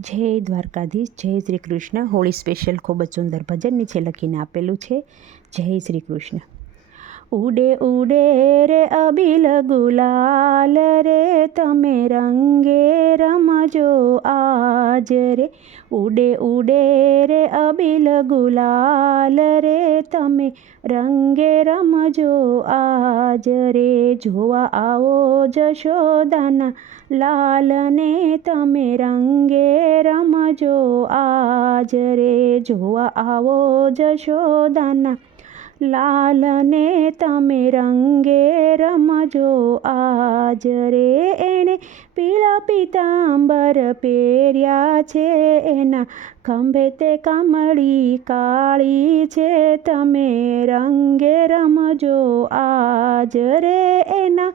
જય દ્વારકાધીશ, જય શ્રી કૃષ્ણ. હોળી સ્પેશિયલ ખૂબ જ સુંદર ભજન નીચે લખીને આપેલું છે. જય શ્રી કૃષ્ણ. ઉડે ઉડે રે અબિલ ગુલાલ રે, તમે રંગે રમજો આજ રે. ઉડે ઉડે રે અબિલ ગુલાલ રે, તમે રંગે રમજો આજ રે. જોવા આવો જશોદાના લાલને, તમે રંગે રમજો આજ રે. જોવા આવો જશોદાના લાલને તમે રંગે રમજો આજ રે એણે પીળા પીતાંબર પહેર્યા છે એના ખંભે તે કમળી કાળી છે. તમે રંગે રમજો આજ રે એના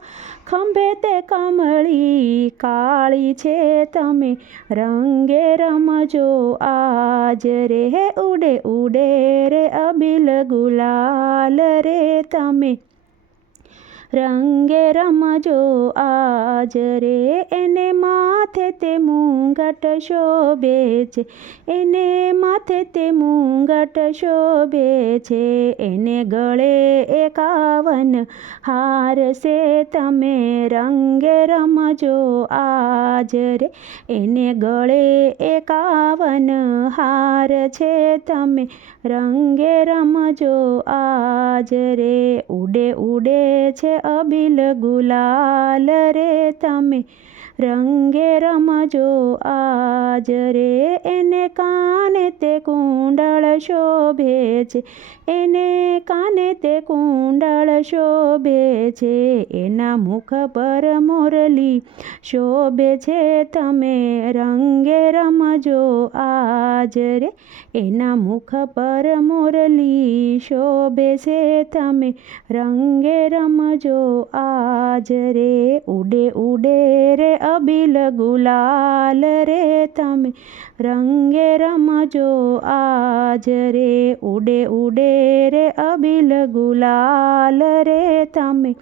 ખંભે તે કમળી કાળી છે તમે રંગે રમજો આજ રે ઉડે ઉડે રે અબિલ ગુલાલ રે તમે રંગે રમજો આજ રે, એને માથે તે મુંગટ શોભે છે. એને માથે તે મુંગટ શોભે છે. એને ગળે એકાવન હાર છે. તમે રંગે રમજો આજ રે, એને ગળે એકાવન હાર છે. તમે રંગે રમજો આજ રે, ઉડે ઉડે છે અબિલ ગુલાલ રે તમે રંગે રમજો આજ રે. એને કાને તે કુંડળ શોભે છે? એને કાને તે કુંડળ શોભે છે? એના મુખ પર મોરલી શોભે છે. તમે રંગે રમજો આજ રે. એના મુખ પર મોરલી શોભે છે. તમે રંગે રમજો આજ રે. ઉડે ઉડે રે અબિલ ગુલાલ રે તમે. રંગે રમજો આજ રે. ઉડે ઉડે રે અબિલ ગુલાલ રે તમે.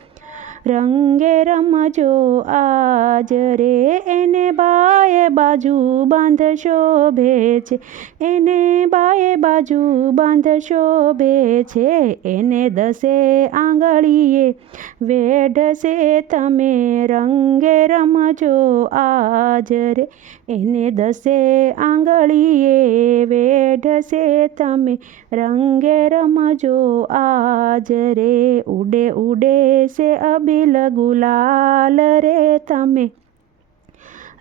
રંગે રમજો આજ રે. એને બાએ બાજુ બાંધ શોભે છે એને બાએ બાજુ બાંધ શોભે છે, એને દસે આંગળીએ. વેઢશે તમે રંગે રમજો આજ રે, એને દસે આંગળીએ. વેઢશે તમે રંગે રમજો આજ રે, ઉડે ઉડે છે અબિલ ગુલાલ રે તમે.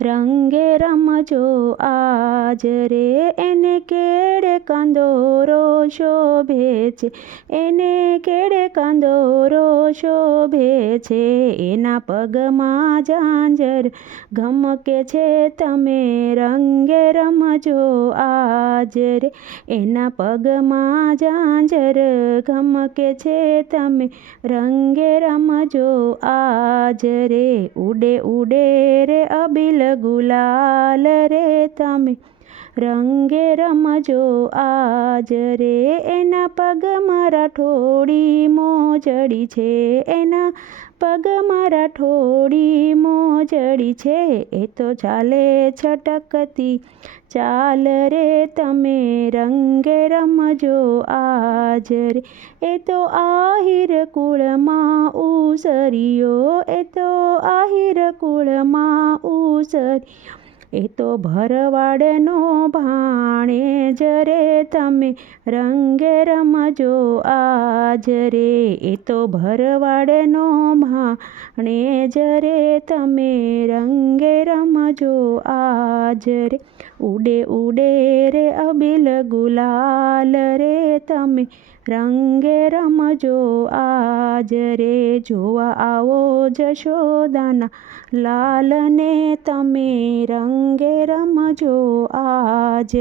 રંગે રમજો આજ રે, એને કેડે કંદોરો શોભે છે. એને કેડે કંદોરો શોભે છે. એના પગમાં ઝાંઝર ગમકે છે. તમે રંગે રમજો આજ રે, એના પગમાં ઝાંઝર ગમકે છે. તમે રંગે રમજો આજ રે, ઉડે ઉડે રે અબિલ ગુલાલ રે તમે રંગે રમજો આજ રે એના પગમાં ઠોડી મોજડી છે. એના પગમાં રાઠોડી મોજડી છે. એ તો ચાલે છટકતી, ચાલ રે તમે રંગે રમજો આજ રે. એ તો આહિર કુળમાં ઉસરિયો, એ તો આહિર કુળમાં ઉસરિયો. એ તો ભરવાડનો ભાણે જરે તમે રંગે રમજો આજ રે. એ તો ભરવાડનો ભાણે જરે તમે રંગે રમજો આજ રે. ઉડે ઉડે રે અબિલ ગુલાલ રે તમે રંગે રમજો આજ રે. જોવા આવો જશોદાના લાલને તમે રંગે રમજો આજ